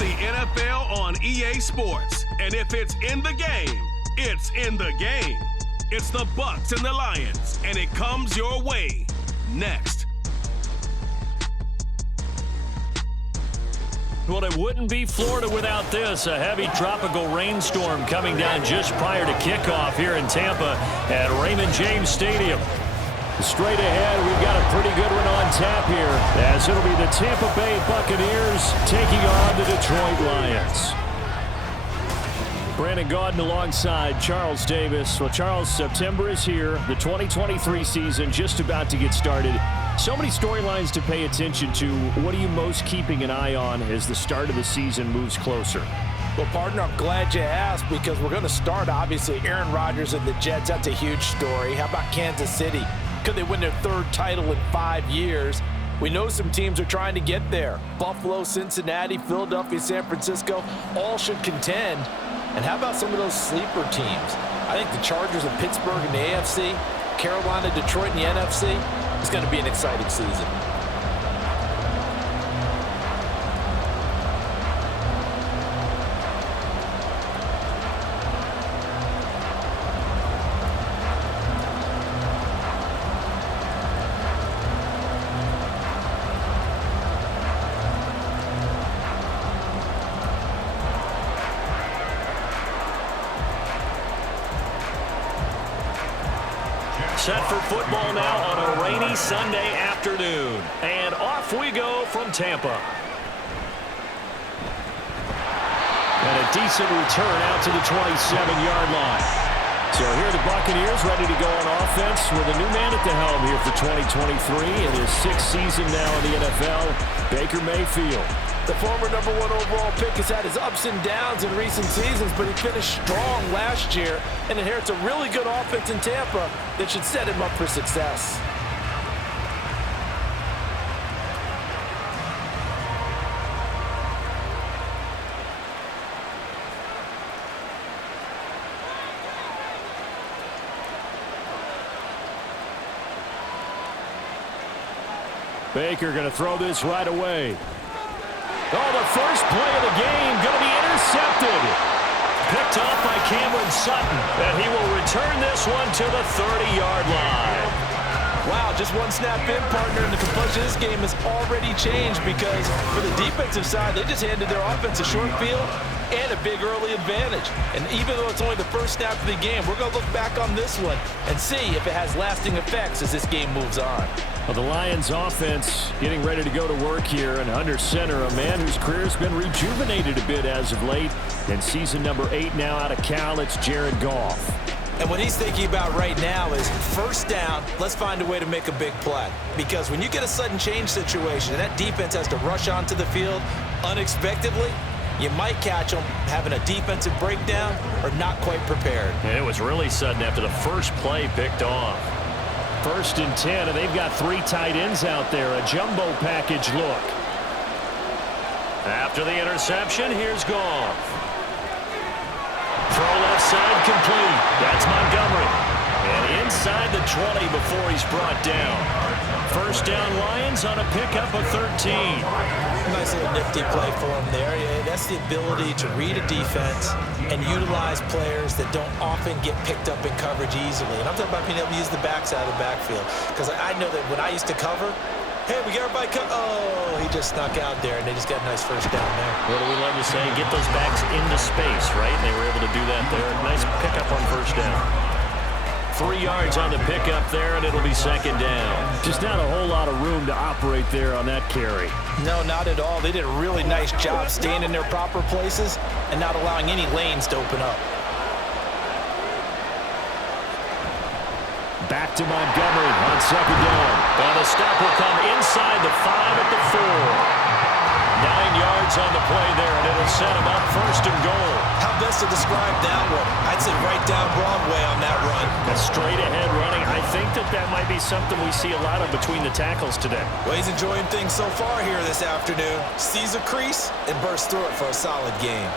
the NFL on EA Sports. And if it's in the game, it's in the game. It's the Bucs and the Lions, and it comes your way next. Well, it wouldn't be Florida without this. A heavy tropical rainstorm coming down just prior to kickoff here in Tampa at Raymond James Stadium. Straight ahead, we've got a pretty good one on tap here, as it'll be the Tampa Bay Buccaneers taking on the Detroit Lions. Brandon Gaudin alongside Charles Davis. Well, Charles, September is here. The 2023 season just about to get started. So many storylines to pay attention to. What are you most keeping an eye on as the start of the season moves closer? Well, partner, I'm glad you asked, because we're going to start, obviously, Aaron Rodgers and the Jets. That's a huge story. How about Kansas City? Could they win their third title in 5 years? We know some teams are trying to get there. Buffalo, Cincinnati, Philadelphia, San Francisco, all should contend. And how about some of those sleeper teams? I think the Chargers of Pittsburgh in the AFC, Carolina, Detroit in the NFC, it's going to be an exciting season. Set for football now on a rainy Sunday afternoon. And off we go from Tampa. And a decent return out to the 27-yard line. So here are the Buccaneers ready to go on offense with a new man at the helm here for 2023 in his 6th season now in the NFL, Baker Mayfield. The former #1 overall pick has had his ups and downs in recent seasons, but he finished strong last year and inherits a really good offense in Tampa that should set him up for success. Baker going to throw this right away. Oh, the first play of the game going to be intercepted. Picked off by Cameron Sutton, and he will return this one to the 30-yard line. Wow, just one snap in, partner, and the complexion of this game has already changed, because for the defensive side, they just handed their offense a short field and a big early advantage. And even though it's only the first snap of the game, we're going to look back on this one and see if it has lasting effects as this game moves on. Well, the Lions offense getting ready to go to work here, and under center, a man whose career has been rejuvenated a bit as of late. In season number 8 now out of Cal, it's Jared Goff. And what he's thinking about right now is first down, let's find a way to make a big play. Because when you get a sudden change situation and that defense has to rush onto the field unexpectedly, you might catch them having a defensive breakdown or not quite prepared. And it was really sudden after the first play picked off. 1st and 10, and they've got 3 tight ends out there. A jumbo package look. After the interception, here's Goff. Throw left side complete. That's Montgomery. And inside the 20 before he's brought down. First down Lions on a pickup of 13. Nice little nifty play for him there. Yeah, that's the ability to read a defense and utilize players that don't often get picked up in coverage easily. And I'm talking about being able to use the backside of the backfield. Because I know that when I used to cover, hey, we got everybody oh, he just snuck out there, and they just got a nice first down there. What do we love to say? Get those backs into space, right? And they were able to do that there. Nice pickup on first down. 3 yards on the pickup there, and it'll be 2nd down. Just not a whole lot of room to operate there on that carry. No, not at all. They did a really nice job staying in their proper places and not allowing any lanes to open up. Back to Montgomery on 2nd down. And the stop will come inside the 5 at the 4. 9 yards on the play there, and it'll set him up 1st and goal. How best to describe that one? I'd say right down Broadway on that run. A straight-ahead running. I think that might be something we see a lot of between the tackles today. Well, he's enjoying things so far here this afternoon. Sees a crease and bursts through it for a solid game.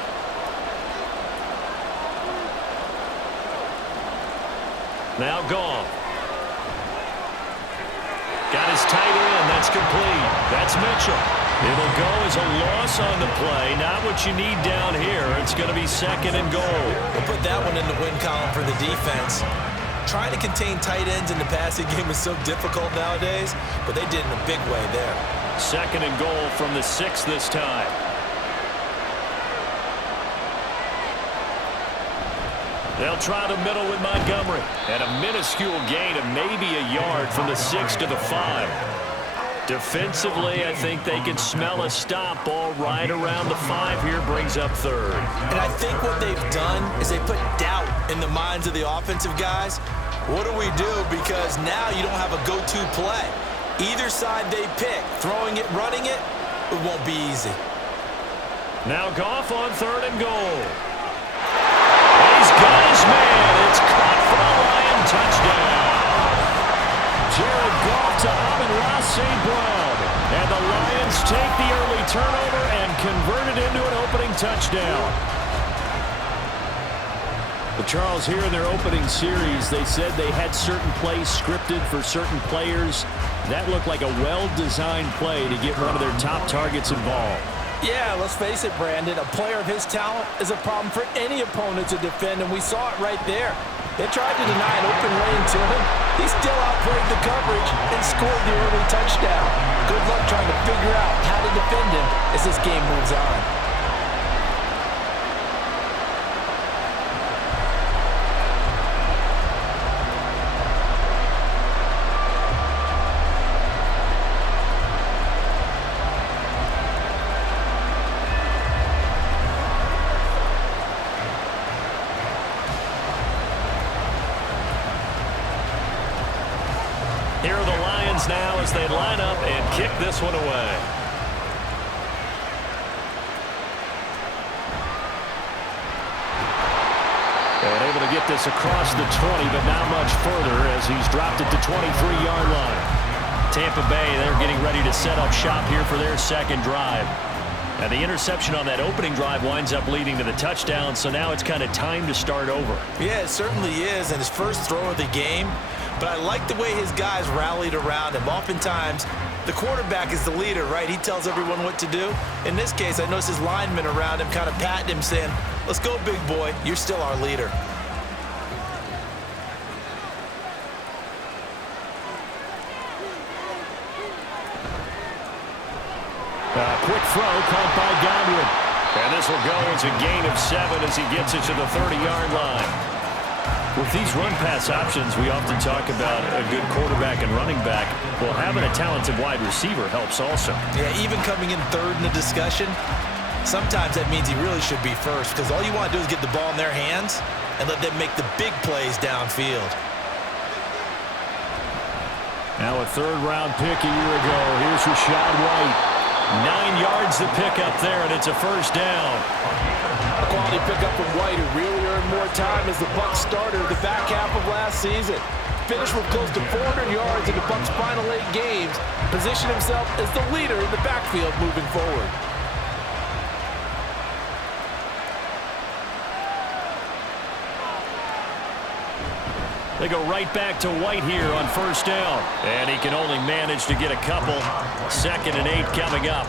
Now Goff. Got his tight end. That's complete. That's Mitchell. It'll go as a loss on the play. Not what you need down here. It's going to be 2nd and goal. We'll put that one in the win column for the defense. Trying to contain tight ends in the passing game is so difficult nowadays, but they did in a big way there. 2nd and goal from the 6 this time. They'll try the middle with Montgomery. And a minuscule gain of maybe a yard from the 6 to the 5. Defensively, I think they can smell a stop. Ball right around the 5 here, brings up 3rd. And I think what they've done is they put doubt in the minds of the offensive guys. What do we do? Because now you don't have a go-to play. Either side they pick, throwing it, running it, it won't be easy. Now Goff on 3rd and goal. He's got his man. It's caught for a Lion touchdown. Jared Goff to Amon-Ra St. Brown. And the Lions take the early turnover and convert it into an opening touchdown. But Charles, here in their opening series, they said they had certain plays scripted for certain players. That looked like a well-designed play to get one of their top targets involved. Yeah, let's face it, Brandon. A player of his talent is a problem for any opponent to defend, and we saw it right there. They tried to deny an open lane to him. He still outplayed the coverage and scored the early touchdown. Good luck trying to figure out how to defend him as this game moves on. Here are the Lions now as they line up and kick this one away. And able to get this across the 20, but not much further as he's dropped it to 23-yard line. Tampa Bay, they're getting ready to set up shop here for their 2nd drive. And the interception on that opening drive winds up leading to the touchdown, so now it's kind of time to start over. Yeah, it certainly is, and his first throw of the game. But I like the way his guys rallied around him. Oftentimes, the quarterback is the leader, right? He tells everyone what to do. In this case, I noticed his linemen around him kind of patting him, saying, "Let's go, big boy. You're still our leader." Quick throw caught by Godwin. And this will go as a gain of 7 as he gets it to the 30-yard line. With these run-pass options, we often talk about a good quarterback and running back. Well, having a talented wide receiver helps also. Yeah, even coming in 3rd in the discussion, sometimes that means he really should be first, because all you want to do is get the ball in their hands and let them make the big plays downfield. Now a 3rd-round pick a year ago. Here's Rachaad White. 9 yards to pick up there, and it's a 1st down. A quality pickup from White, who really earned more time as the Bucs starter the back half of last season. Finished with close to 400 yards in the Bucs' final 8 games. Positioned himself as the leader in the backfield moving forward. They go right back to White here on 1st down. And he can only manage to get a couple. 2nd and 8 coming up.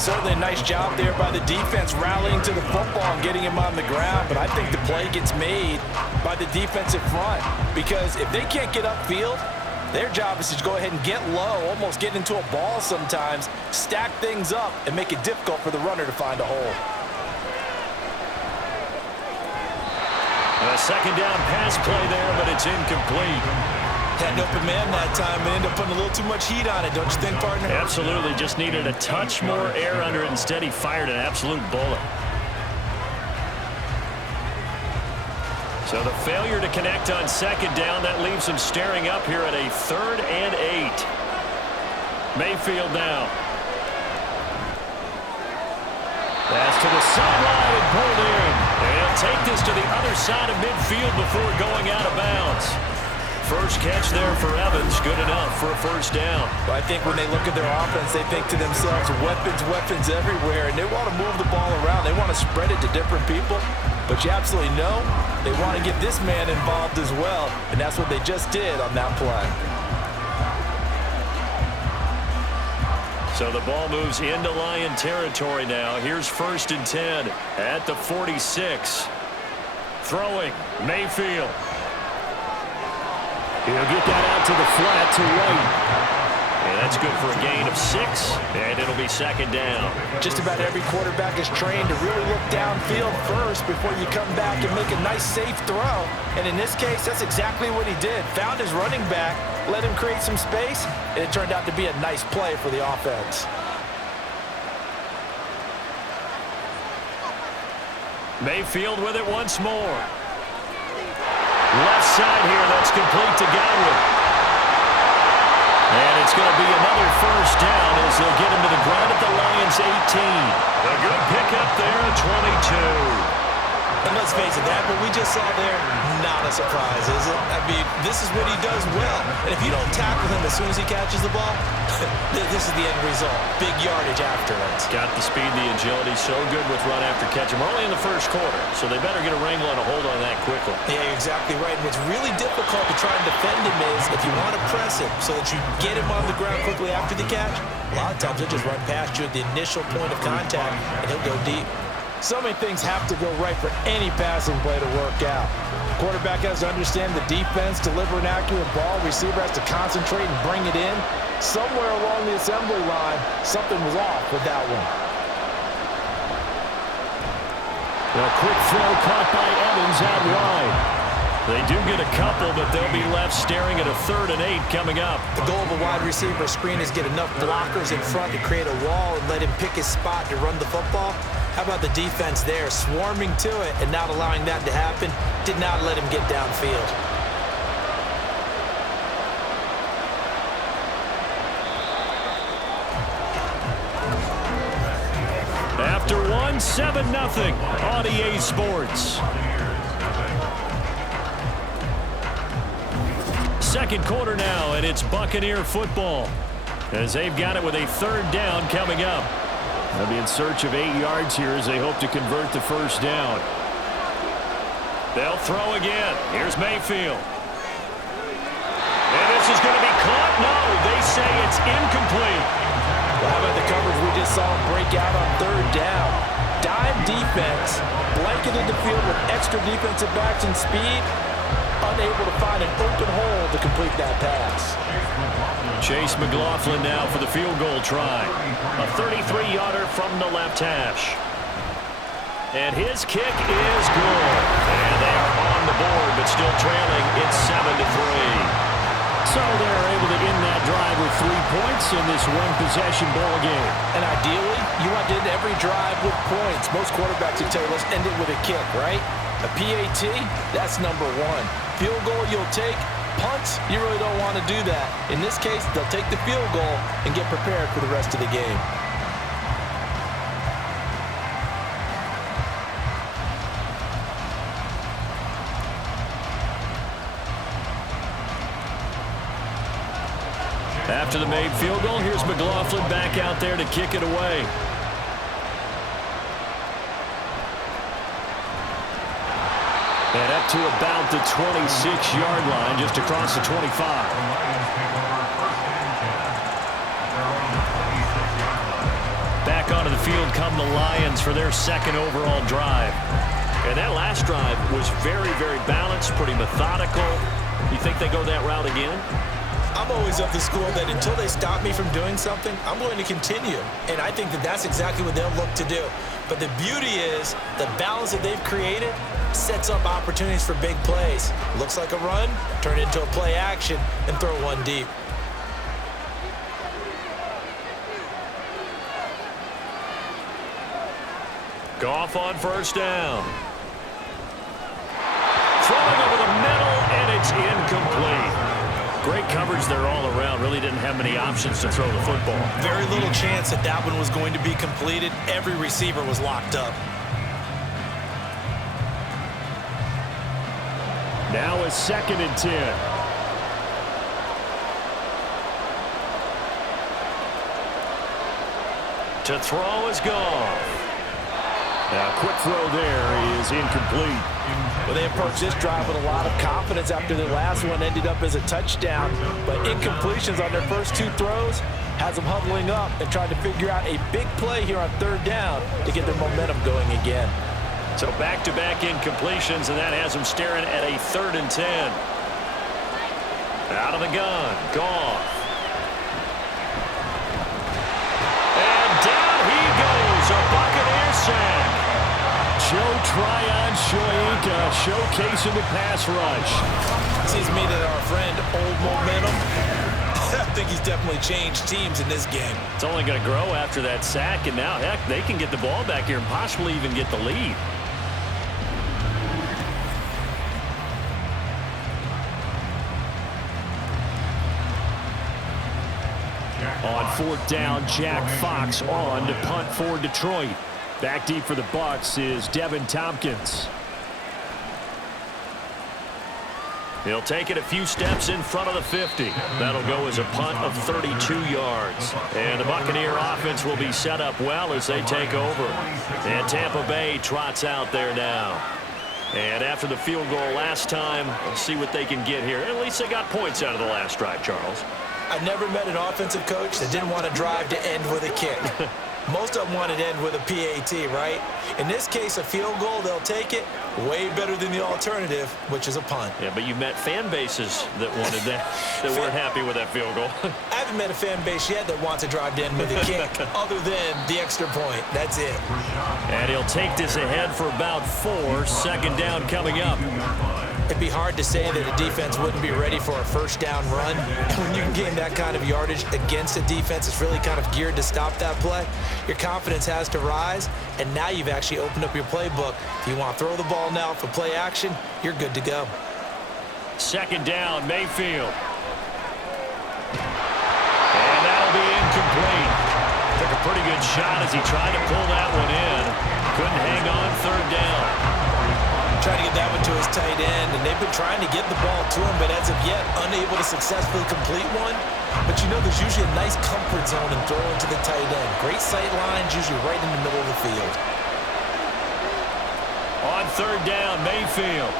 Certainly a nice job there by the defense rallying to the football and getting him on the ground. But I think the play gets made by the defensive front. Because if they can't get upfield, their job is to go ahead and get low, almost get into a ball sometimes, stack things up, and make it difficult for the runner to find a hole. A 2nd down pass play there, but it's incomplete. Had an open man that time and ended up putting a little too much heat on it, don't you think, partner? Absolutely. Just needed a touch more air under it. Instead, he fired an absolute bullet. So the failure to connect on 2nd down, that leaves him staring up here at a 3rd and 8. Mayfield now. Pass to the sideline and pulled in. And he'll take this to the other side of midfield before going out of bounds. First catch there for Evans, good enough for a 1st down. Well, I think when they look at their offense, they think to themselves, weapons, weapons everywhere, and they want to move the ball around. They want to spread it to different people, but you absolutely know they want to get this man involved as well, and that's what they just did on that play. So the ball moves into Lion territory now. Here's 1st and 10 at the 46. Throwing, Mayfield. He'll get that out to the flat to White. And that's good for a gain of 6, and it'll be 2nd down. Just about every quarterback is trained to really look downfield first before you come back and make a nice, safe throw. And in this case, that's exactly what he did. Found his running back, let him create some space, and it turned out to be a nice play for the offense. Mayfield with it once more. Left side here, that's complete to Godwin. And it's going to be another 1st down as they'll get him to the ground at the Lions' 18. A good pickup there at 22. And let's face it, that what we just saw there, not a surprise, is it? I mean, this is what he does well. And if you don't tackle him as soon as he catches the ball, this is the end result. Big yardage after it. Got the speed, the agility, so good with run after catch. We're only in the 1st quarter, so they better get a wrangle and a hold on that quickly. Yeah, you're exactly right. And what's really difficult to try and defend him is if you want to press him so that you get him on the ground quickly after the catch, a lot of times he'll just run past you at the initial point of contact, and he'll go deep. So many things have to go right for any passing play to work out. Quarterback has to understand the defense, deliver an accurate ball. Receiver has to concentrate and bring it in. Somewhere along the assembly line, something was off with that one. A quick throw caught by Evans out wide. They do get a couple, but they'll be left staring at a 3rd and 8 coming up. The goal of a wide receiver screen is get enough blockers in front to create a wall and let him pick his spot to run the football. How about the defense there, swarming to it and not allowing that to happen? Did not let him get downfield. After 7-0 on EA Sports. 2nd quarter now, and it's Buccaneer football as they've got it with a 3rd down coming up. They'll be in search of 8 yards here as they hope to convert the 1st down. They'll throw again. Here's Mayfield. And this is going to be caught. No, they say it's incomplete. Well, how about the coverage we just saw him break out on 3rd down? Dime defense, blanketed the field with extra defensive backs and speed, unable to find an open hole to complete that pass. Chase McLaughlin now for the field goal try. A 33-yarder from the left hash. And his kick is good. And they are on the board, but still trailing. It's 7-3. So they're able to end that drive with 3 points in this one-possession ball game. And ideally, you want to end every drive with points. Most quarterbacks would tell you, let's end it with a kick, right? A PAT, that's number 1. Field goal you'll take. Punts, you really don't want to do that. In this case, they'll take the field goal and get prepared for the rest of the game. After the made field goal, here's McLaughlin back out there to kick it away. And up to about the 26-yard line, just across the 25. Back onto the field come the Lions for their 2nd overall drive. And that last drive was very, very balanced, pretty methodical. You think they go that route again? I'm always of the school that until they stop me from doing something, I'm going to continue. And I think that that's exactly what they'll look to do. But the beauty is the balance that they've created sets up opportunities for big plays. Looks like a run, turn it into a play action, and throw one deep. Goff on 1st down. Throwing over the middle, and it's incomplete. Great coverage there all around. Really didn't have many options to throw the football. Very little chance that that one was going to be completed. Every receiver was locked up. Now a 2nd and 10. To throw is Goff. Now, quick throw there is incomplete. Well, they approached this drive with a lot of confidence after their last one ended up as a touchdown. But incompletions on their first 2 throws, has them huddling up and trying to figure out a big play here on third down to get their momentum going again. So back-to-back incompletions, and that has them staring at a 3rd and 10. Out of the gun, Goff. And down he goes, a Buccaneer sack. Joe Tryon-Shoyinka showcasing the pass rush. Seems to me that our friend, old momentum, I think he's definitely changed teams in this game. It's only going to grow after that sack, and now, heck, they can get the ball back here and possibly even get the lead. On 4th down, Jack Fox on to punt for Detroit. Back deep for the Bucs is Devin Tompkins. He'll take it a few steps in front of the 50. That'll go as a punt of 32 yards. And the Buccaneer offense will be set up well as they take over. And Tampa Bay trots out there now. And after the field goal last time, let's see what they can get here. At least they got points out of the last drive, Charles. I never met an offensive coach that didn't want to drive to end with a kick. Most of them want to end with a PAT, right? In this case, a field goal, they'll take it. Way better than the alternative, which is a punt. Yeah, but you met fan bases that wanted that, that weren't happy with that field goal. I haven't met a fan base yet that wants to drive to end with a kick, other than the extra point. That's it. And he'll take this ahead for about 4. 2nd down coming up. It'd be hard to say that a defense wouldn't be ready for a 1st down run. When you can gain that kind of yardage against a defense that's really kind of geared to stop that play, your confidence has to rise, and now you've actually opened up your playbook. If you want to throw the ball now for play action, you're good to go. 2nd down, Mayfield. And that'll be incomplete. Took a pretty good shot as he tried to pull that one in. Couldn't hang on 3rd down. Trying to get that one to his tight end, and they've been trying to get the ball to him, but as of yet, unable to successfully complete one. But you know there's usually a nice comfort zone in throwing to the tight end. Great sight lines, usually right in the middle of the field. On 3rd down, Mayfield.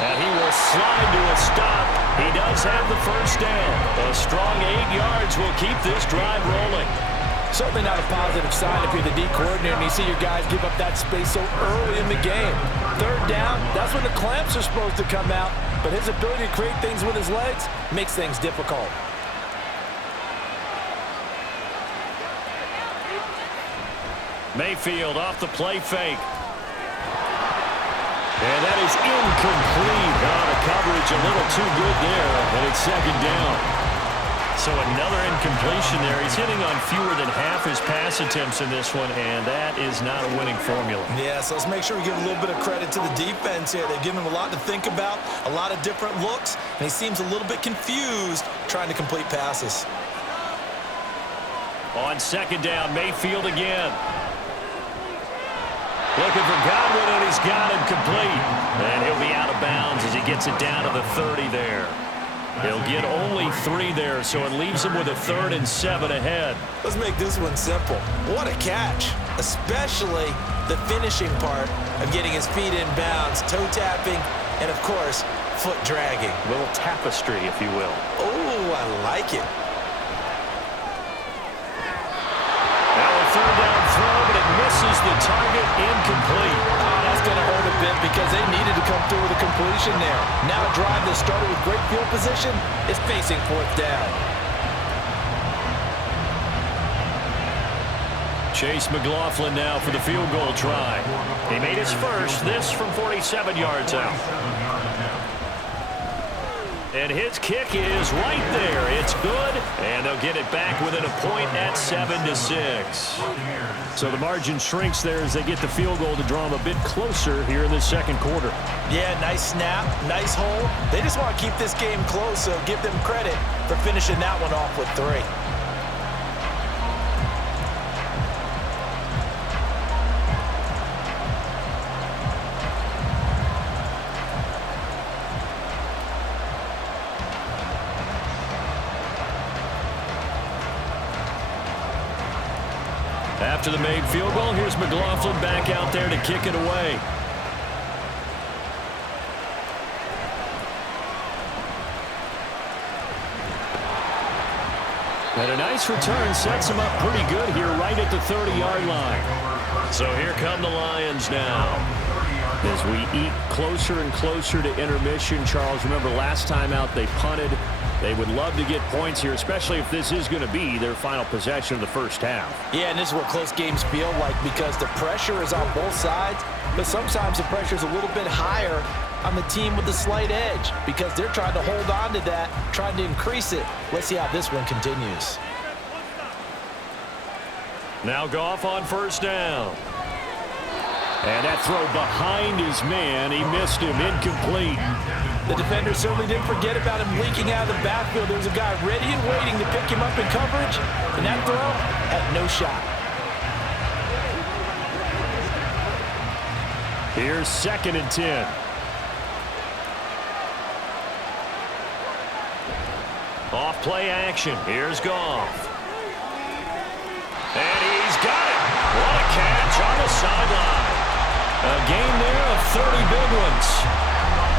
And he will slide to a stop. He does have the 1st down. A strong 8 yards will keep this drive rolling. Certainly not a positive sign if you're the D coordinator and you see your guys give up that space so early in the game. 3rd down, that's when the clamps are supposed to come out, but his ability to create things with his legs makes things difficult. Mayfield off the play fake. And that is incomplete. The coverage a little too good there, and it's 2nd down. So another incompletion there. He's hitting on fewer than half his pass attempts in this one, and that is not a winning formula. Yeah, so let's make sure we give a little bit of credit to the defense here. They've given him a lot to think about, a lot of different looks, and he seems a little bit confused trying to complete passes. On 2nd down, Mayfield again. Looking for Godwin, and he's got him complete. And he'll be out of bounds as he gets it down to the 30 there. He'll get only 3 there, so it leaves him with a 3rd and 7 ahead. Let's make this one simple. What a catch, especially the finishing part of getting his feet in bounds, toe tapping, and of course, foot dragging. A little tapestry, if you will. Oh, I like it. Now a 3rd down throw, but it misses the target, incomplete. That's going to hurt a bit because they needed to come through with a completion there. Now a drive that started with great field position is facing 4th down. Chase McLaughlin now for the field goal try. He made his first, this from 47 yards out. And his kick is right there. It's good, and they'll get it back within a point at 7-6. So the margin shrinks there as they get the field goal to draw them a bit closer here in the 2nd quarter. Yeah, nice snap, nice hole. They just want to keep this game close, so give them credit for finishing that one off with 3. After the made field goal, here's McLaughlin back out there to kick it away. And a nice return sets him up pretty good here right at the 30-yard line. So here come the Lions now. As we eat closer and closer to intermission, Charles, remember last time out they punted. They would love to get points here, especially if this is going to be their final possession of the first half. Yeah, and this is what close games feel like because the pressure is on both sides, but sometimes the pressure is a little bit higher on the team with the slight edge because they're trying to hold on to that, trying to increase it. Let's see how this one continues. Now Goff on first down. And that throw behind his man. He missed him. Incomplete. The defender certainly didn't forget about him leaking out of the backfield. There was a guy ready and waiting to pick him up in coverage, and that throw had no shot. Here's 2nd and 10. Off play action. Here's Goff. And he's got it. What a catch on the sideline. A gain there of 30 big ones.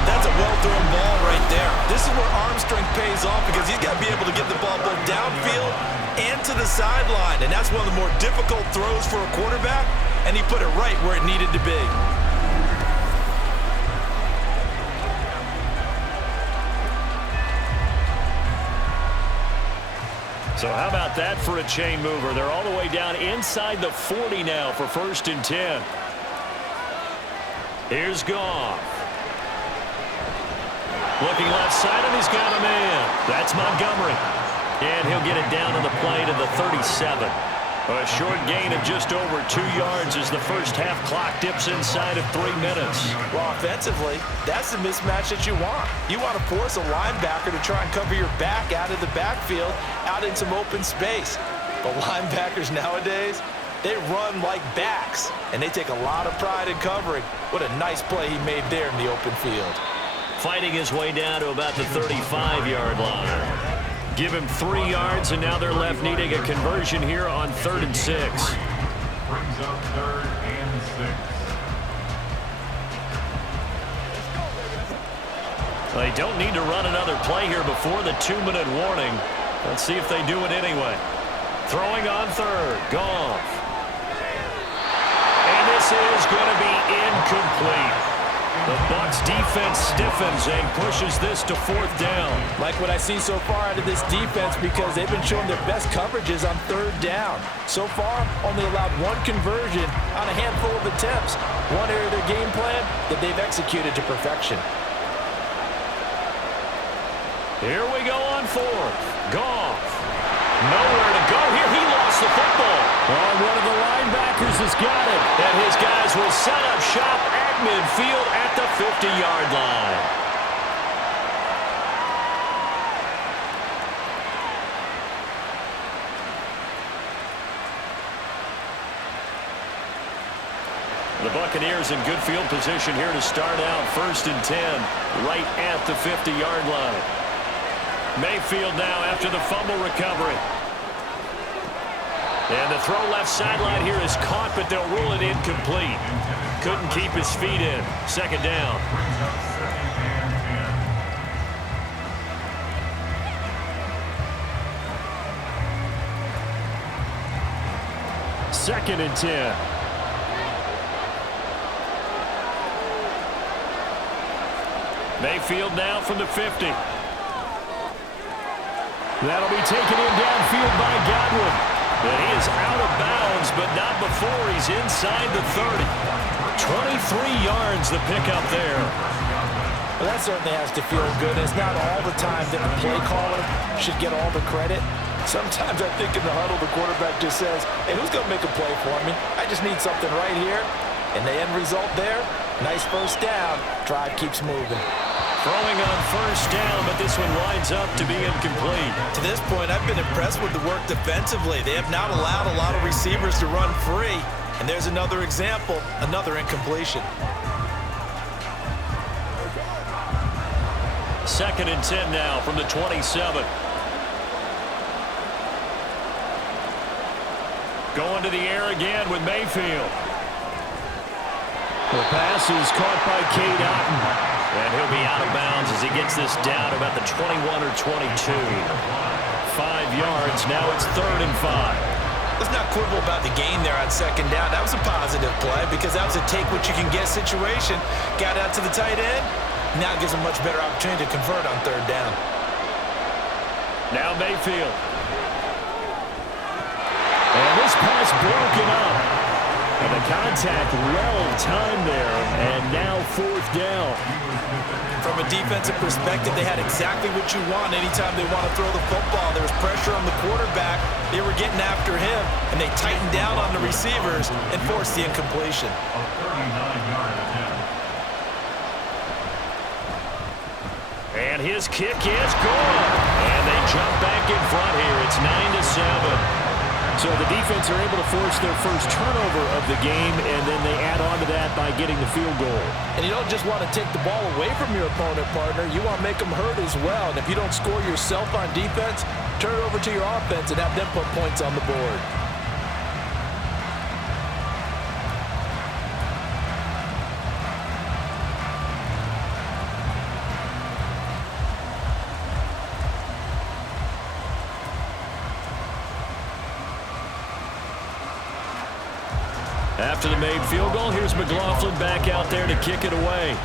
That's a well-thrown ball right there. This is where arm strength pays off because he's got to be able to get the ball both downfield and to the sideline. And that's one of the more difficult throws for a quarterback, and he put it right where it needed to be. So how about that for a chain mover? They're all the way down inside the 40 now for 1st and 10. Here's Goff. Looking left side, and he's got a man. That's Montgomery. And he'll get it down on the play to the 37. A short gain of just over 2 yards as the first half clock dips inside of 3 minutes. Well, offensively, that's the mismatch that you want. You want to force a linebacker to try and cover your back out of the backfield, out in some open space. But linebackers nowadays, they run like backs, and they take a lot of pride in covering. What a nice play he made there in the open field. Fighting his way down to about the 35-yard line. Give him 3 yards, and now they're left needing a conversion here on 3rd and 6. Brings up 3rd and 6. They don't need to run another play here before the 2-minute warning. Let's see if they do it anyway. Throwing on 3rd. Goff. And this is going to be incomplete. The Bucs defense stiffens and pushes this to 4th down. Like what I see so far out of this defense because they've been showing their best coverages on 3rd down. So far, only allowed 1 conversion on a handful of attempts. One area of their game plan that they've executed to perfection. Here we go on 4th. Goff. Nowhere to go here. He lost the football. Oh, one of the linebackers has got it. And his guys will set up shop at midfield at the 50-yard line. The Buccaneers in good field position here to start out 1st and 10 right at the 50-yard line. Mayfield now after the fumble recovery. And the throw left sideline here is caught, but they'll rule it incomplete. Couldn't keep his feet in. 2nd down. 2nd and 10. Mayfield now from the 50. That'll be taken in downfield by Godwin. But he is out of bounds, but not before he's inside the 30. 23 yards the pickup there. Well, that certainly has to feel good. It's not all the time that the play caller should get all the credit. Sometimes I think in the huddle, the quarterback just says, hey, who's going to make a play for me? I just need something right here. And the end result there, nice 1st down. Drive keeps moving. Throwing on 1st down, but this one winds up to be incomplete. To this point, I've been impressed with the work defensively. They have not allowed a lot of receivers to run free. And there's another example, another incompletion. 2nd and 10 now from the 27. Going to the air again with Mayfield. The pass is caught by Cade Otton. And he'll be out of bounds as he gets this down about the 21 or 22. yards. Now it's 3rd and 5. Let's not quibble about the gain there on 2nd down. That was a positive play because that was a take-what-you-can-get situation. Got out to the tight end. Now it gives them a much better opportunity to convert on 3rd down. Now Mayfield. And this pass broken up. And the contact well timed there. And now 4th down. From a defensive perspective, they had exactly what you want anytime they want to throw the football. There was pressure on the quarterback. They were getting after him, and they tightened down on the receivers and forced the incompletion. A 39-yard attempt. And his kick is good. And they jump back in front here. It's 9-7. So the defense are able to force their first turnover of the game, and then they add on to that by getting the field goal. And you don't just want to take the ball away from your opponent, partner. You want to make them hurt as well. And if you don't score yourself on defense, turn it over to your offense and have them put points on the board. After the made field goal, here's McLaughlin back out there to kick it away.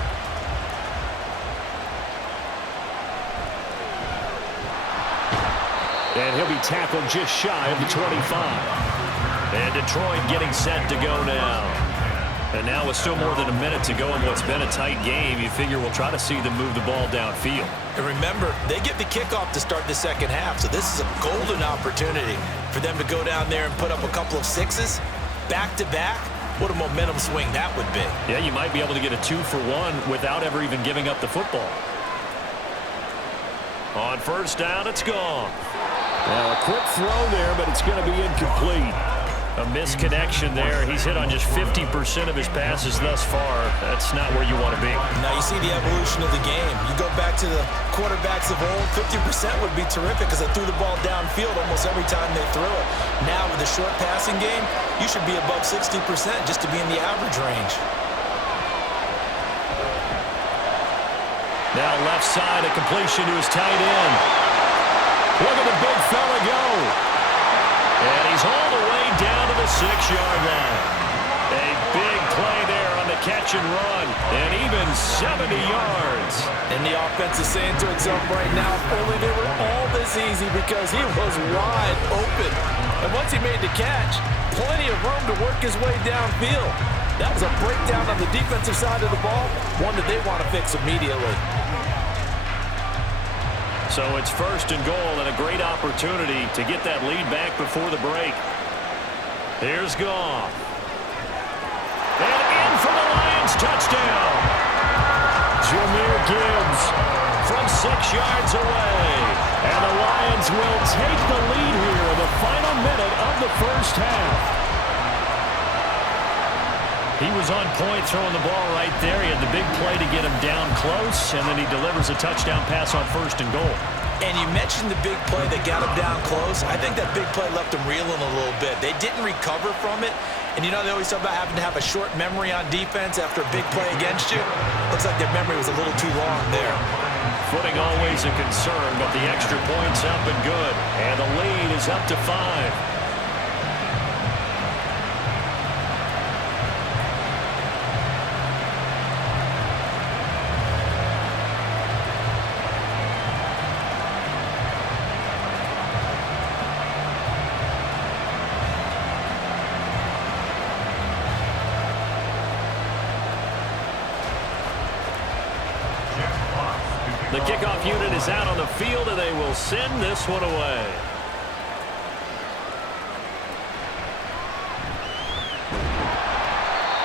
And he'll be tackled just shy of the 25. And Detroit getting set to go now. And now with still more than a minute to go in what's been a tight game, you figure we'll try to see them move the ball downfield. And remember, they get the kickoff to start the 2nd half, so this is a golden opportunity for them to go down there and put up a couple of 6s. Back-to-back, what a momentum swing that would be. Yeah, you might be able to get a 2-for-1 without ever even giving up the football. On 1st down, it's gone. Now a quick throw there, but it's going to be incomplete. A misconnection there. He's hit on just 50% of his passes thus far. That's not where you want to be. Now you see the evolution of the game. You go back to the quarterbacks of old, 50% would be terrific because they threw the ball downfield almost every time they threw it. Now with the short passing game, you should be above 60% just to be in the average range. Now left side, a completion to his tight end. Look at the big fella go. And he's all the way down to the 6-yard line. A big play there on the catch and run. And even 70 yards. And the offense is saying to itself right now, if only they were all this easy because he was wide open. And once he made the catch, plenty of room to work his way downfield. That was a breakdown on the defensive side of the ball, one that they want to fix immediately. So it's 1st and goal and a great opportunity to get that lead back before the break. Here's Goff. And in for the Lions touchdown. Jahmyr Gibbs from 6 yards away. And the Lions will take the lead here in the final minute of the 1st half. He was on point throwing the ball right there. He had the big play to get him down close, and then he delivers a touchdown pass on 1st and goal. And you mentioned the big play that got him down close. I think that big play left him reeling a little bit. They didn't recover from it. And you know they always talk about having to have a short memory on defense after a big play against you. Looks like their memory was a little too long there. Footing always a concern, but the extra point's up and good. And the lead is up to 5. The kickoff unit is out on the field, and they will send this one away.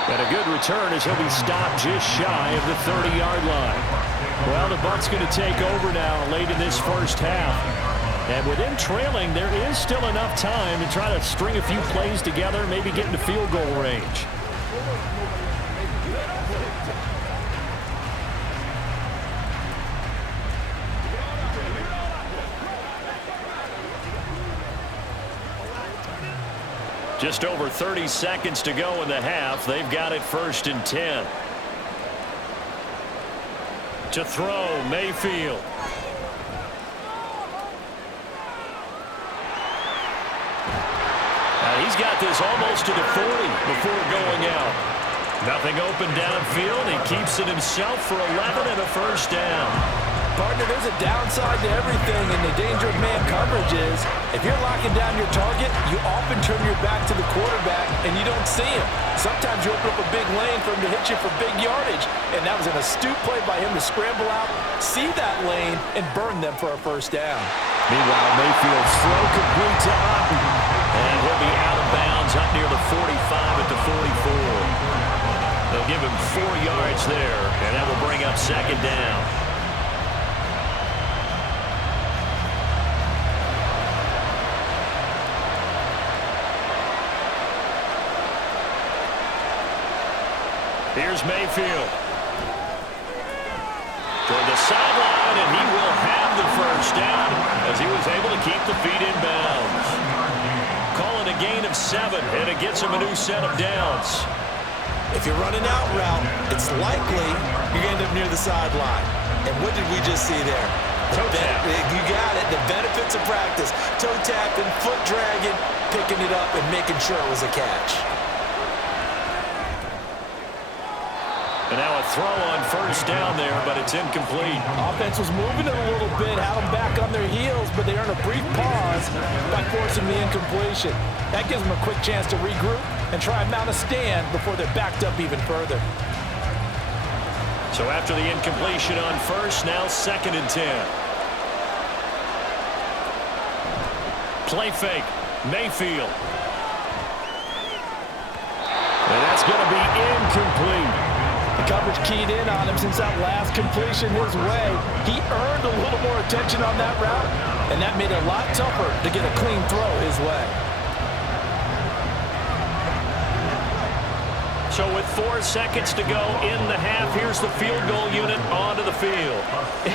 And a good return as he'll be stopped just shy of the 30-yard line. Well, the Bucs going to take over now late in this 1st half. And with them trailing, there is still enough time to try to string a few plays together, maybe get into field goal range. Just over 30 seconds to go in the half. They've got it 1st and 10. To throw, Mayfield. He's got this almost to the 40 before going out. Nothing open downfield. He keeps it himself for 11 and a first down. Partner, there's a downside to everything, and the danger of man coverage is if you're locking down your target, you often turn your back to the quarterback and you don't see him. Sometimes you open up a big lane for him to hit you for big yardage, and that was an astute play by him to scramble out, see that lane, and burn them for a first down. Meanwhile, Mayfield throw complete to Otten, and he'll be out of bounds up near the 45 at the 44. They'll give him 4 yards there, and that will bring up second down. Here's Mayfield. Toward the sideline, and he will have the first down as he was able to keep the feet in bounds. Calling a gain of 7, and it gets him a new set of downs. If you're running out route, it's likely you're going to end up near the sideline. And what did we just see there? Toe tap. You got it. The benefits of practice. Toe tapping, foot dragging, picking it up, and making sure it was a catch. And now a throw on first down there, but it's incomplete. Offense was moving it a little bit, had them back on their heels, but they earned a brief pause by forcing the incompletion. That gives them a quick chance to regroup and try and mount a stand before they're backed up even further. So after the incompletion on first, now 2nd and 10. Play fake, Mayfield. And that's going to be incomplete. The coverage keyed in on him since that last completion his way. He earned a little more attention on that route, and that made it a lot tougher to get a clean throw his way. So with 4 seconds to go in the half, here's the field goal unit onto the field.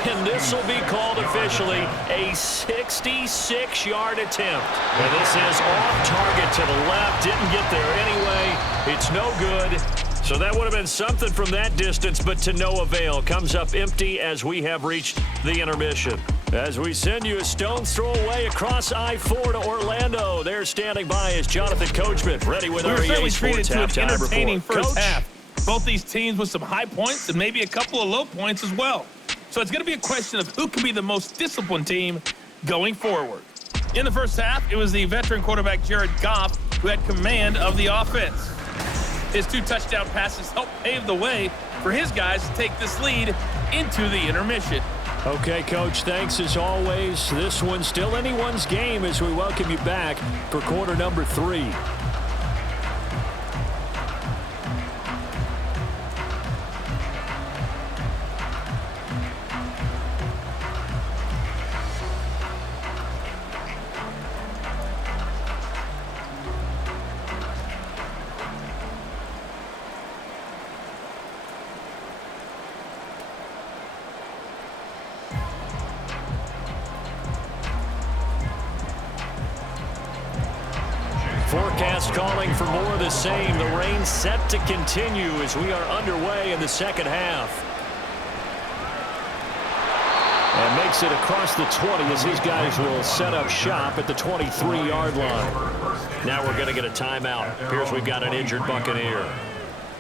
And this will be called officially a 66-yard attempt. And this is off target to the left. Didn't get there anyway. It's no good. So that would have been something from that distance, but to no avail. Comes up empty as we have reached the intermission. As we send you a stone's throw away across I-4 to Orlando. There standing by is Jonathan Coachman, ready with our EA Sports halftime entertaining report. first Coach? half. Both these teams with some high points and maybe a couple of low points as well. So it's going to be a question of who can be the most disciplined team going forward. In the first half, it was the veteran quarterback Jared Goff who had command of the offense. His 2 touchdown passes helped pave the way for his guys to take this lead into the intermission. Okay, Coach, thanks as always. This one's still anyone's game as we welcome you back for quarter number 3. Forecast calling for more of the same. The rain set to continue as we are underway in the second half. And makes it across the 20 as these guys will set up shop at the 23-yard line. Now we're going to get a timeout. Here's we've got an injured Buccaneer.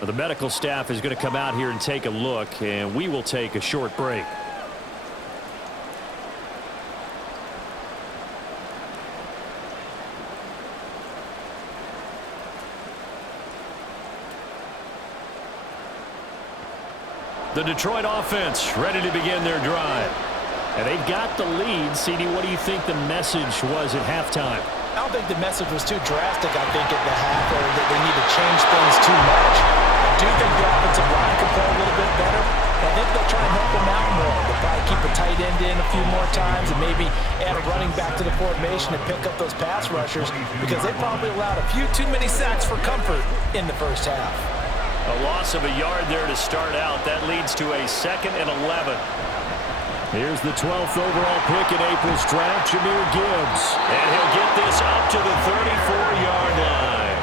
The medical staff is going to come out here and take a look, and we will take a short break. The Detroit offense ready to begin their drive. And they've got the lead. CD, what do you think the message was at halftime? I don't think the message was too drastic, I think, at the half, or that they need to change things too much. I do think the offensive line can play a little bit better. I think they'll try and help them out more. They'll probably keep a tight end in a few more times and maybe add a running back to the formation to pick up those pass rushers because they probably allowed a few too many sacks for comfort in the first half. A loss of a yard there to start out. That leads to a 2nd and 11. Here's the 12th overall pick in April's draft, Jahmyr Gibbs. And he'll get this up to the 34-yard line.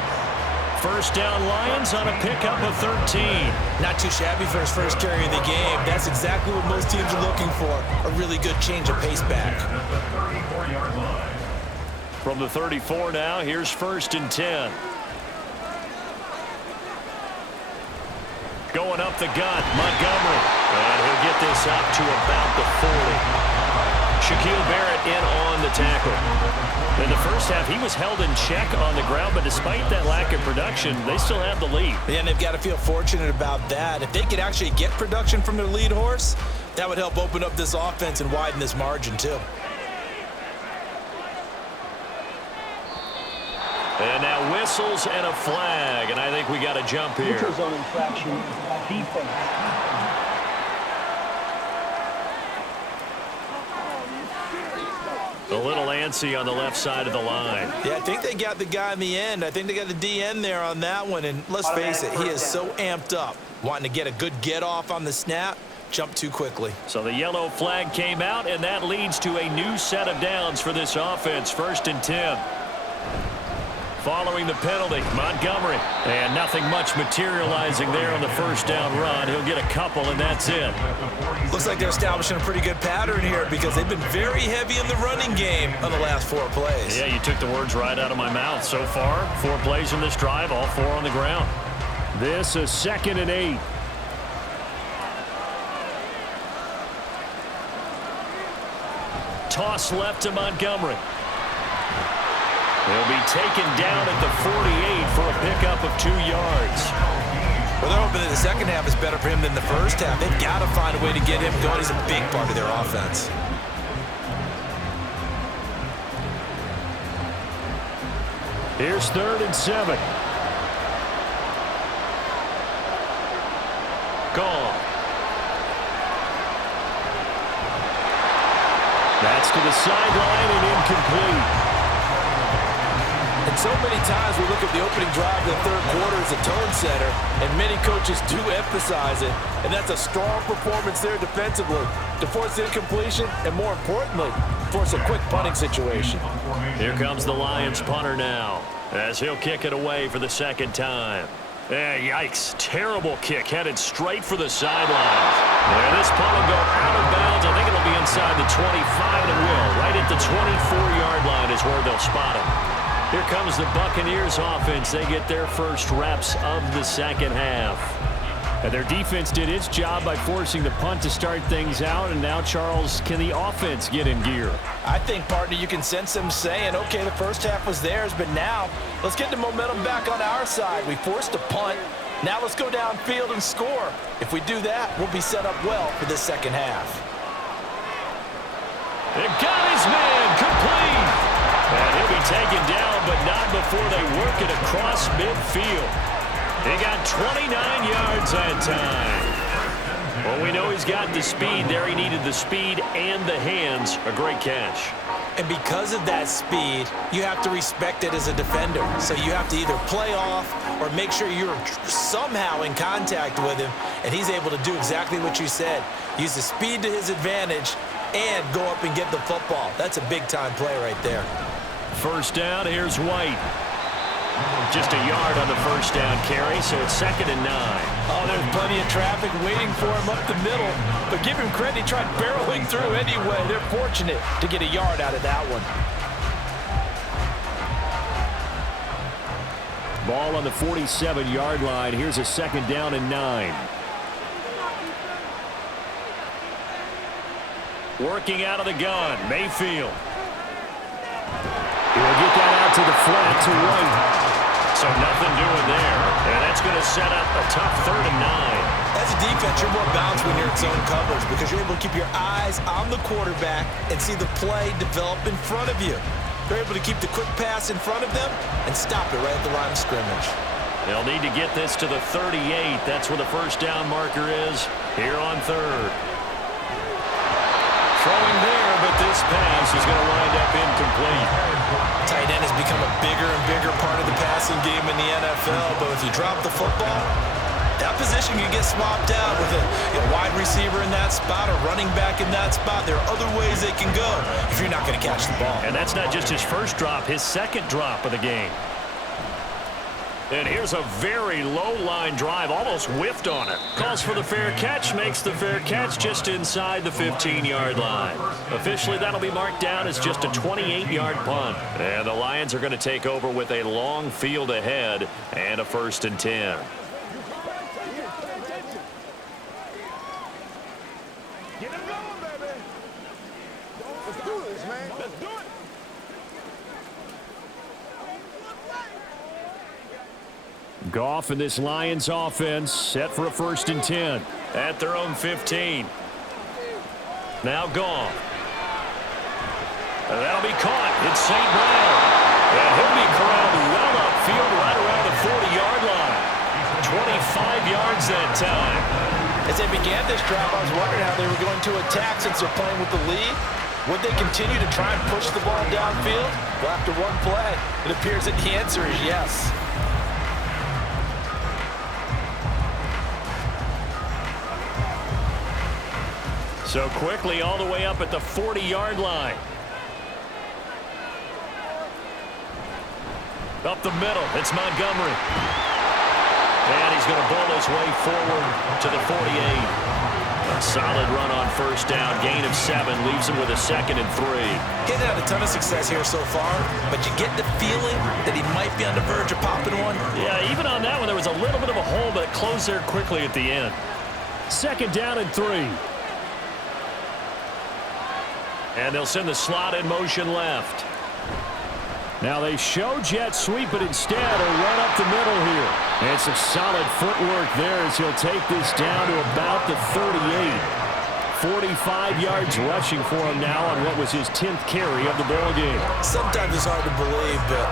First down Lions on a pickup of 13. Not too shabby for his first carry of the game. That's exactly what most teams are looking for, a really good change of pace back. From the 34 now, here's 1st and 10. Going up the gut, Montgomery. And he'll get this up to about the 40. Shaquille Barrett in on the tackle. In the first half, he was held in check on the ground, but despite that lack of production, they still have the lead. Yeah, and they've got to feel fortunate about that. If they could actually get production from their lead horse, that would help open up this offense and widen this margin too. And now whistles and a flag, and I think we got a jump here. Neutral zone infraction, defense. A little antsy on the left side of the line. Yeah, I think they got the guy in the end. I think they got the DN there on that one, and let's face it, he is so amped up, wanting to get a good get-off on the snap, jump too quickly. So the yellow flag came out, and that leads to a new set of downs for this offense. 1st and 10. Following the penalty, Montgomery. And nothing much materializing there on the first down run. He'll get a couple, and that's it. Looks like they're establishing a pretty good pattern here because they've been very heavy in the running game on the last 4 plays. Yeah, you took the words right out of my mouth. So far, 4 plays in this drive, all 4 on the ground. This is 2nd and 8. Toss left to Montgomery. He'll be taken down at the 48 for a pickup of 2 yards. Well, they're hoping that the second half is better for him than the first half. They've got to find a way to get him going. He's a big part of their offense. Here's 3rd and 7. Gone. That's to the sideline and incomplete. And so many times we look at the opening drive of the third quarter as a tone setter, and many coaches do emphasize it, and that's a strong performance there defensively to force incompletion and, more importantly, force a quick punting situation. Here comes the Lions punter now as he'll kick it away for the 2nd time. Yikes, terrible kick headed straight for the sidelines. And this punt will go out of bounds. I think it'll be inside the 25, and it will. Right at the 24-yard line is where they'll spot him. Here comes the Buccaneers offense. They get their first reps of the second half. And their defense did its job by forcing the punt to start things out. And now, Charles, can the offense get in gear? I think, partner, you can sense them saying, okay, the first half was theirs, but now let's get the momentum back on our side. We forced a punt. Now let's go downfield and score. If we do that, we'll be set up well for the second half. It got his man complete. And he'll be taken down, but not before they work it across midfield. He got 29 yards that time. Well, we know he's got the speed there. He needed the speed and the hands. A great catch. And because of that speed, you have to respect it as a defender. So you have to either play off or make sure you're somehow in contact with him, and he's able to do exactly what you said. Use the speed to his advantage and go up and get the football. That's a big-time play right there. First down, here's White. Just a yard on the first down carry, so it's 2nd and 9. Oh, there's plenty of traffic waiting for him up the middle. But give him credit, he tried barreling through anyway. They're fortunate to get a yard out of that one. Ball on the 47-yard line. Here's a 2nd down and 9. Working out of the gun, Mayfield. He'll get that out to the flat to White. So nothing doing there. And that's going to set up a tough 3rd and 9. As a defense, you're more balanced when you're in zone coverage because you're able to keep your eyes on the quarterback and see the play develop in front of you. They're able to keep the quick pass in front of them and stop it right at the line of scrimmage. They'll need to get this to the 38. That's where the first down marker is here on 3rd. Throwing there, but this pass is going to wind up incomplete. Tight end has become a bigger and bigger part of the passing game in the NFL, but if you drop the football, that position can get swapped out with a wide receiver in that spot, a running back in that spot. There are other ways they can go if you're not going to catch the ball. And that's not just his first drop, his 2nd drop of the game. And here's a very low line drive, almost whiffed on it. Calls for the fair catch, makes the fair catch just inside the 15-yard line. Officially, that'll be marked down as just a 28-yard punt. And the Lions are going to take over with a long field ahead and a 1st and 10. Get him going, baby. Let's do this, man. Let's do it. Goff and this Lions offense set for a 1st and 10 at their own 15. Now Goff. That'll be caught. It's St. Brown. And he'll be corralled well upfield right around the 40-yard line. 25 yards that time. As they began this drive, I was wondering how they were going to attack since they're playing with the lead. Would they continue to try and push the ball downfield? Well, after one play, it appears that the answer is yes. So quickly all the way up at the 40-yard line. Up the middle, it's Montgomery. And he's going to bowl his way forward to the 48. A solid run on 1st down, gain of 7, leaves him with a 2nd and 3. He's had a ton of success here so far, but you get the feeling that he might be on the verge of popping one. Yeah, even on that one, there was a little bit of a hole, but it closed there quickly at the end. 2nd down and 3. And they'll send the slot in motion left. Now they show jet sweep, but instead a run up the middle here. And some solid footwork there as he'll take this down to about the 38. 45 yards rushing for him now on what was his 10th carry of the ball game. Sometimes it's hard to believe, but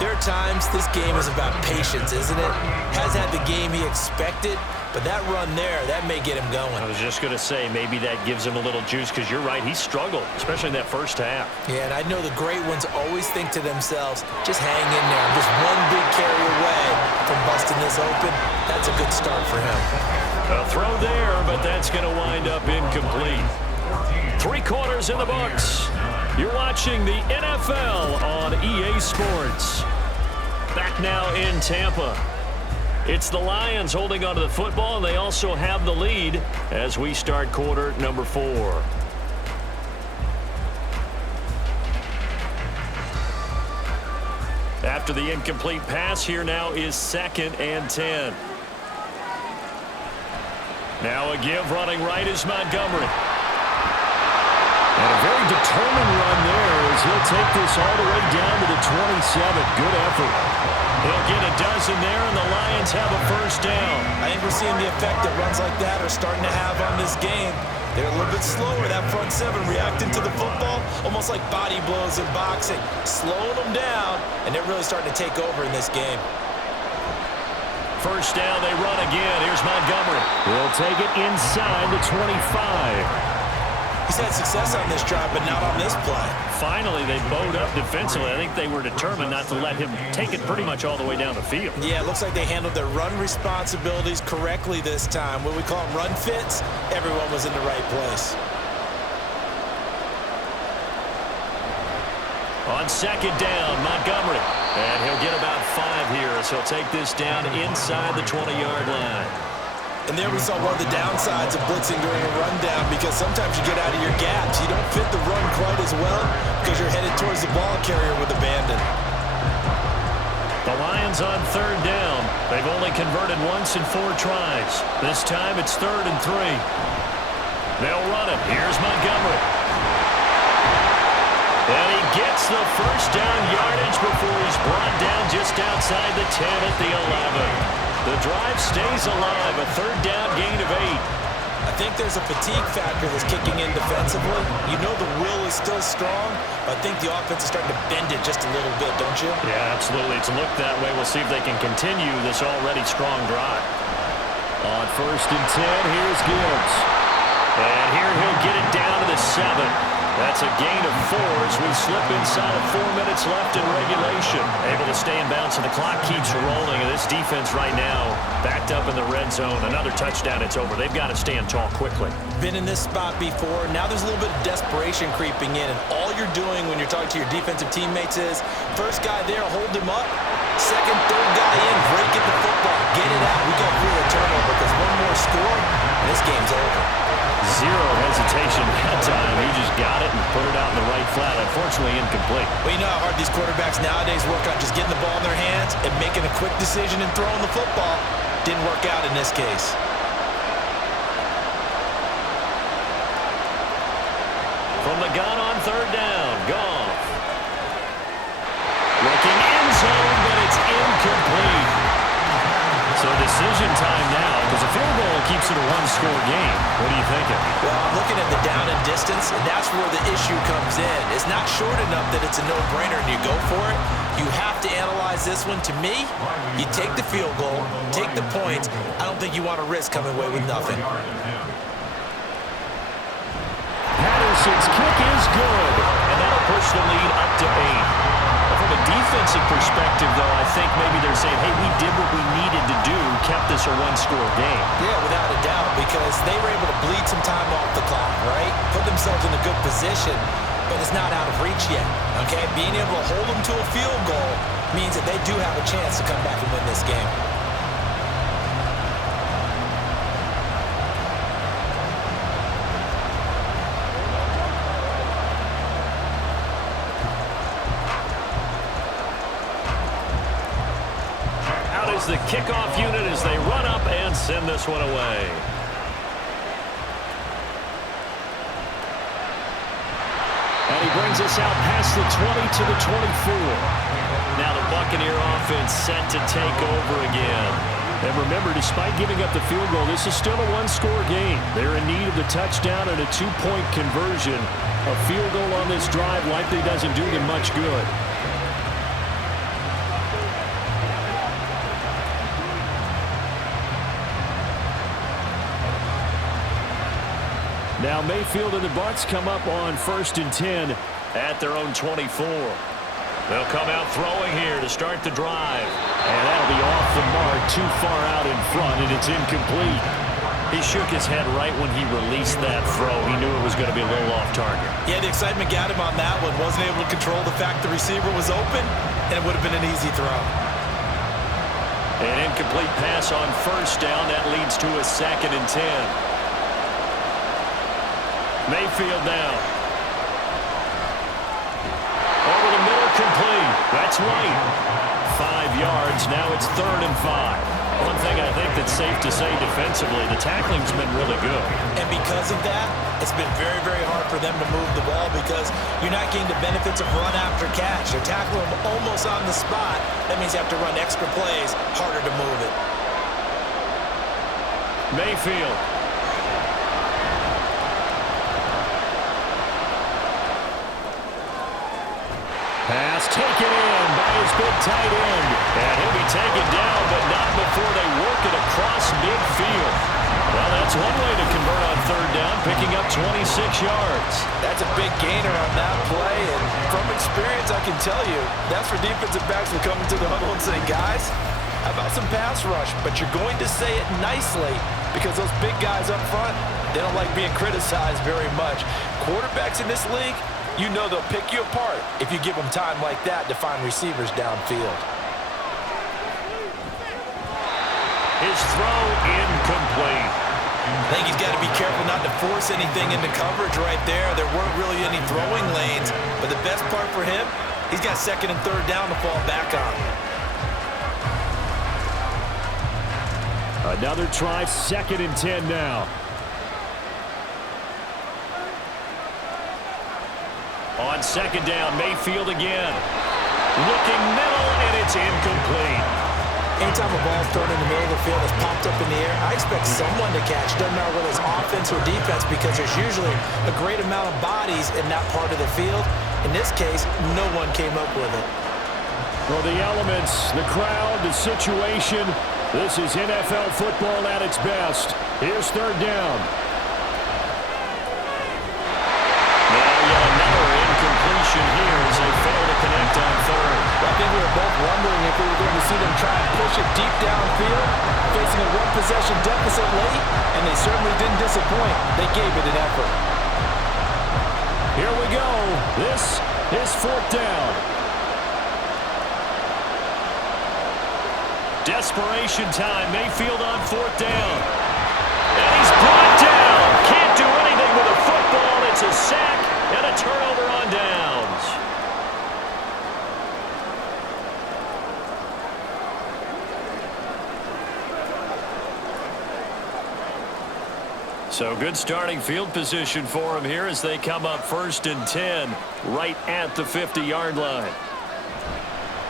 there are times this game is about patience, isn't it? Has had the game he expected, but that run there, that may get him going. I was just going to say, maybe that gives him a little juice, because you're right, he struggled, especially in that first half. Yeah, and I know the great ones always think to themselves, just hang in there. I'm just one big carry away from busting this open. That's a good start for him. A throw there, but that's going to wind up incomplete. 3 quarters in the books. You're watching the NFL on EA Sports. Back now in Tampa. It's the Lions holding onto the football, and they also have the lead as we start quarter number 4. After the incomplete pass, here now is 2nd and 10. Now a give running right is Montgomery. And a very determined run there as he'll take this all the way down to the 27. Good effort. He'll get a dozen there, and the Lions have a 1st down. I think we're seeing the effect that runs like that are starting to have on this game. They're a little bit slower, that front 7, reacting to the football, almost like body blows in boxing, slowing them down, and they're really starting to take over in this game. 1st down, they run again. Here's Montgomery. He'll take it inside the 25. He's had success on this drive, but not on this play. Finally, they bowed up defensively. I think they were determined not to let him take it pretty much all the way down the field. Yeah, it looks like they handled their run responsibilities correctly this time. What we call them run fits, everyone was in the right place. On 2nd down, Montgomery. And he'll get about 5 here as he'll take this down inside the 20-yard line. And there we saw one of the downsides of blitzing during a rundown, because sometimes you get out of your gaps. You don't fit the run quite as well because you're headed towards the ball carrier with abandon. The Lions on 3rd down. They've only converted once in 4 tries. This time it's 3rd and 3. They'll run it. Here's Montgomery. And he gets the 1st down yardage before he's brought down just outside the 10 at the 11. The drive stays alive, a 3rd down gain of 8. I think there's a fatigue factor that's kicking in defensively. You know the will is still strong, but I think the offense is starting to bend it just a little bit, don't you? Yeah, absolutely. It's looked that way. We'll see if they can continue this already strong drive. On 1st and 10, here's Gibbs. And here he'll get it down to the 7. That's a gain of 4 as we slip inside of 4 minutes left in regulation. Able to stay in bounds, and the clock keeps rolling. And this defense right now backed up in the red zone. Another touchdown, it's over. They've got to stand tall quickly. Been in this spot before. Now there's a little bit of desperation creeping in. And all you're doing when you're talking to your defensive teammates is, first guy there, hold him up. Second, third guy in, break at the football. Get it out. We got to clear a turnover because one more score, and this game's over. Zero hesitation that time. He just got it and put it out in the right flat. Unfortunately, incomplete. Well, you know how hard these quarterbacks nowadays work on just getting the ball in their hands and making a quick decision and throwing the football. Didn't work out in this case. From the gun on third down, Goff. Looking end zone, but it's incomplete. So decision time now, because a field goal keeps it a one-score game. What are you thinking? Well, I'm looking at the down and distance, and that's where the issue comes in. It's not short enough that it's a no-brainer and you go for it. You have to analyze this one. To me, you take the field goal, take the points. I don't think you want to risk coming away with nothing. Patterson's kick is good, and that'll push the lead up to 8. From a defensive perspective, though, I think maybe they're saying, hey, we did what we needed to do, kept this a one-score game. Yeah, without a doubt, because they were able to bleed some time off the clock, right? Put themselves in a good position, but it's not out of reach yet, okay? Being able to hold them to a field goal means that they do have a chance to come back and win this game. The kickoff unit as they run up and send this one away. And he brings us out past the 20 to the 24. Now the Buccaneer offense set to take over again. And remember, despite giving up the field goal, this is still a one-score game. They're in need of the touchdown and a two-point conversion. A field goal on this drive likely doesn't do them much good. Now Mayfield and the Bucs come up on 1st and 10 at their own 24. They'll come out throwing here to start the drive. And that'll be off the mark, too far out in front, and it's incomplete. He shook his head right when he released that throw. He knew it was going to be a little off target. Yeah, the excitement got him on that one. Wasn't able to control the fact the receiver was open, and it would have been an easy throw. An incomplete pass on 1st down. That leads to a 2nd and 10. Mayfield down. Over the middle, complete. That's White. 5 yards. Now it's 3rd and 5. One thing I think that's safe to say defensively, the tackling's been really good. And because of that, it's been very, very hard for them to move the ball because you're not getting the benefits of run after catch. They're tackling them almost on the spot. That means you have to run extra plays, harder to move it. Mayfield. Pass taken in by his big tight end. And he'll be taken down, but not before they work it across midfield. Well, that's one way to convert on 3rd down, picking up 26 yards. That's a big gainer on that play, and from experience, I can tell you, that's where defensive backs will come into the huddle and say, guys, how about some pass rush? But you're going to say it nicely because those big guys up front, they don't like being criticized very much. Quarterbacks in this league, you know they'll pick you apart if you give them time like that to find receivers downfield. His throw incomplete. I think he's got to be careful not to force anything into coverage right there. There weren't really any throwing lanes, but the best part for him, he's got 2nd and 3rd down to fall back on. Another try, 2nd and 10 now. On 2nd down, Mayfield again. Looking middle, and it's incomplete. Anytime a ball's thrown in the middle of the field, it's popped up in the air, I expect someone to catch. Doesn't matter whether it's offense or defense because there's usually a great amount of bodies in that part of the field. In this case, no one came up with it. Well, the elements, the crowd, the situation, this is NFL football at its best. Here's 3rd down. Here as they fail to connect on 3rd. I think we were both wondering if we were going to see them try and push it deep downfield, facing a one-possession deficit late, and they certainly didn't disappoint. They gave it an effort. Here we go. This is 4th down. Desperation time. Mayfield on 4th down. And he's brought down. Can't do anything with a football. It's a sack and a turnover on downs. So good starting field position for him here as they come up 1st and 10 right at the 50-yard line.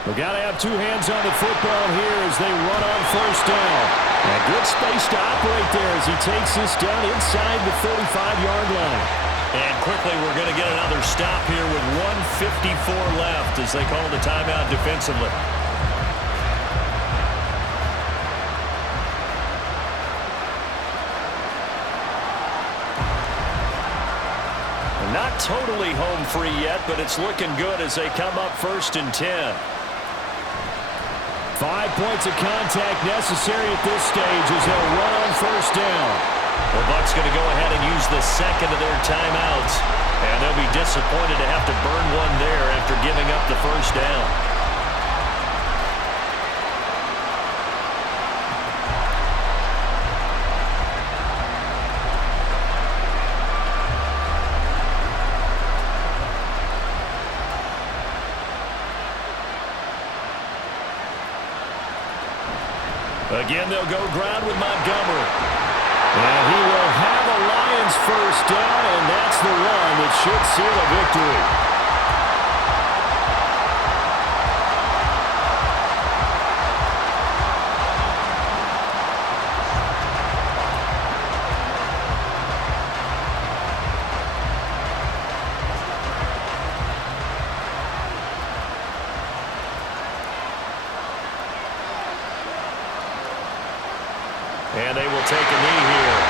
We've got to have 2 hands on the football here as they run on 1st down. And good space to operate there as he takes this down inside the 35-yard line. And quickly we're going to get another stop here with 1:54 left as they call the timeout defensively. Not totally home free yet, but it's looking good as they come up 1st and 10. 5 points of contact necessary at this stage as they'll run on 1st down. The Bucs going to go ahead and use the second of their timeouts, and they'll be disappointed to have to burn one there after giving up the 1st down. Again, they'll go ground with Montgomery. And he will have a Lions 1st down, and that's the one that should seal a victory. And they will take a knee here.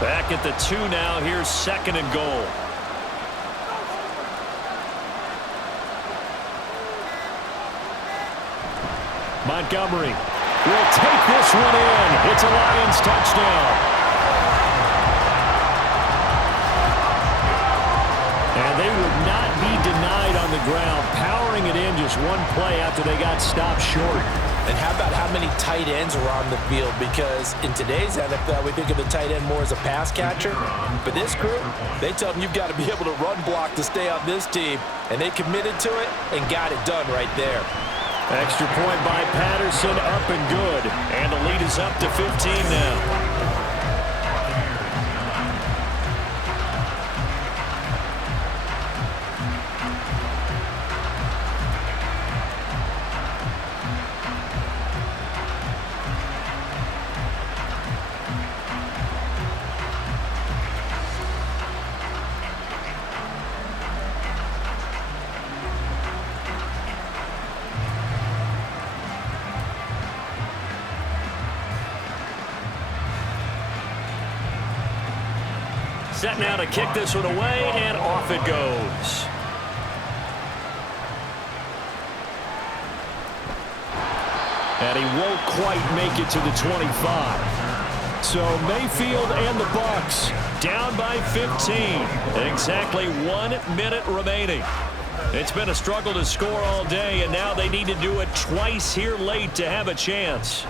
Back at the 2 now. Here's 2nd and goal. Montgomery will take this one in. It's a Lions touchdown. And they would not be denied on the ground, powering it in just one play after they got stopped short. And how about how many tight ends are on the field? Because in today's NFL, we think of the tight end more as a pass catcher. But this group, they tell them you've got to be able to run block to stay on this team. And they committed to it and got it done right there. Extra point by Patterson, up and good. And the lead is up to 15 now. Set now to kick this one away, and off it goes. And he won't quite make it to the 25. So Mayfield and the Bucs down by 15. Exactly 1 minute remaining. It's been a struggle to score all day, and now they need to do it twice here late to have a chance.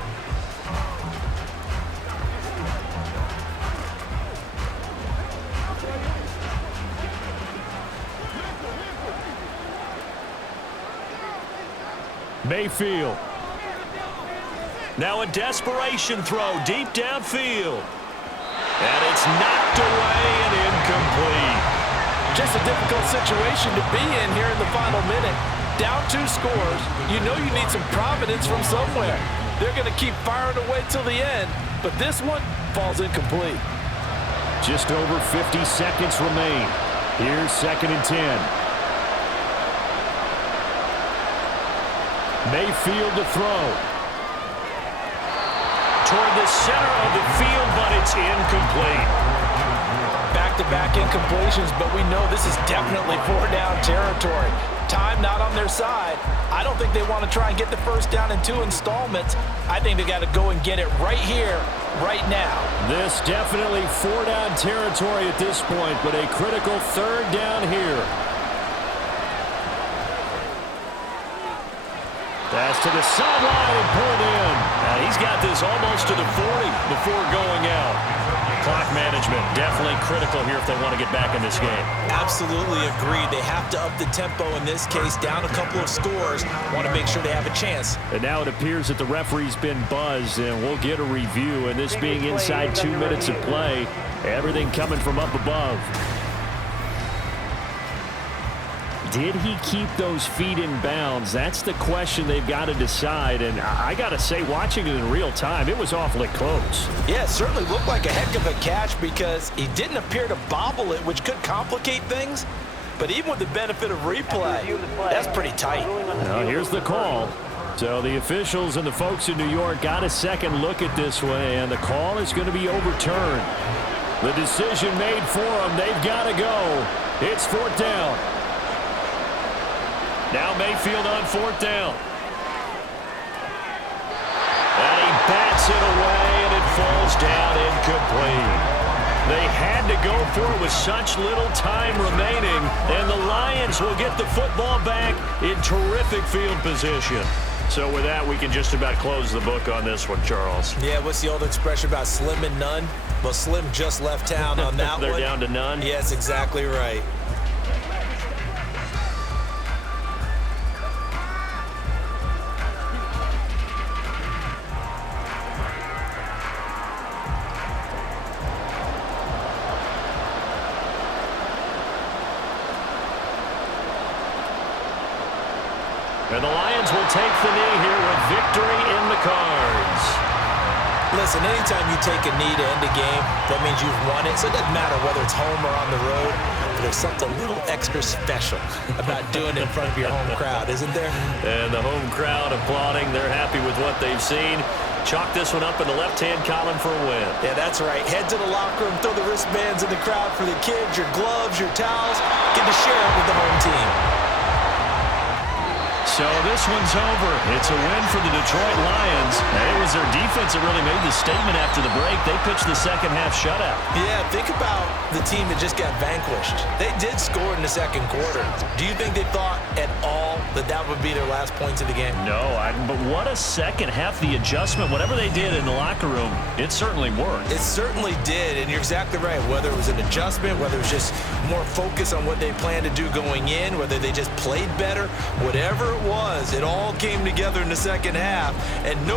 Mayfield. Now a desperation throw deep downfield. And it's knocked away and incomplete. Just a difficult situation to be in here in the final minute. Down 2 scores. You know you need some providence from somewhere. They're going to keep firing away till the end. But this one falls incomplete. Just over 50 seconds remain. Here's 2nd and 10. Mayfield to throw. Toward the center of the field, but it's incomplete. Back-to-back incompletions, but we know this is definitely 4-down territory. time not on their side. I don't think they want to try and get the first down in 2 installments. I think they got to go and get it right here, right now. This definitely 4-down territory at this point, but a critical 3rd down here. Pass to the sideline and pulled in. Now he's got this almost to the 40 before going out. Clock management definitely critical here if they want to get back in this game. Absolutely agreed. They have to up the tempo in this case, down a couple of scores. Want to make sure they have a chance. And now it appears that the referee's been buzzed, and we'll get a review. And this being inside 2 minutes of play, everything coming from up above. Did he keep those feet in bounds? That's the question they've got to decide. And I got to say, watching it in real time, it was awfully close. Yeah, it certainly looked like a heck of a catch because he didn't appear to bobble it, which could complicate things. But even with the benefit of replay, that's pretty tight. Now, here's the call. So the officials and the folks in New York got a second look at this one, and the call is going to be overturned. The decision made for them. They've got to go. It's 4th down. Now Mayfield on 4th down. And he bats it away, and it falls down incomplete. They had to go for it with such little time remaining, and the Lions will get the football back in terrific field position. So with that, we can just about close the book on this one, Charles. Yeah, what's the old expression about slim and none? Well, Slim just left town on that They're one. down to none? Yes, exactly right. And the Lions will take the knee here with victory in the cards. Listen, anytime you take a knee to end a game, that means you've won it. So it doesn't matter whether it's home or on the road. But there's something a little extra special about doing it in front of your home crowd, isn't there? And the home crowd applauding. They're happy with what they've seen. Chalk this one up in the left-hand column for a win. Yeah, that's right. Head to the locker room, throw the wristbands in the crowd for the kids, your gloves, your towels. Get to share it with the home team. So this one's over. It's a win for the Detroit Lions. And it was their defense that really made the statement after the break. They pitched the second-half shutout. Yeah, think about the team that just got vanquished. They did score in the second quarter. Do you think they thought at all that that would be their last points of the game? No, but what a second half. The adjustment, whatever they did in the locker room, it certainly worked. It certainly did, and you're exactly right. Whether it was an adjustment, whether it was just more focus on what they planned to do going in, whether they just played better, whatever it was, it all came together in the second half, and no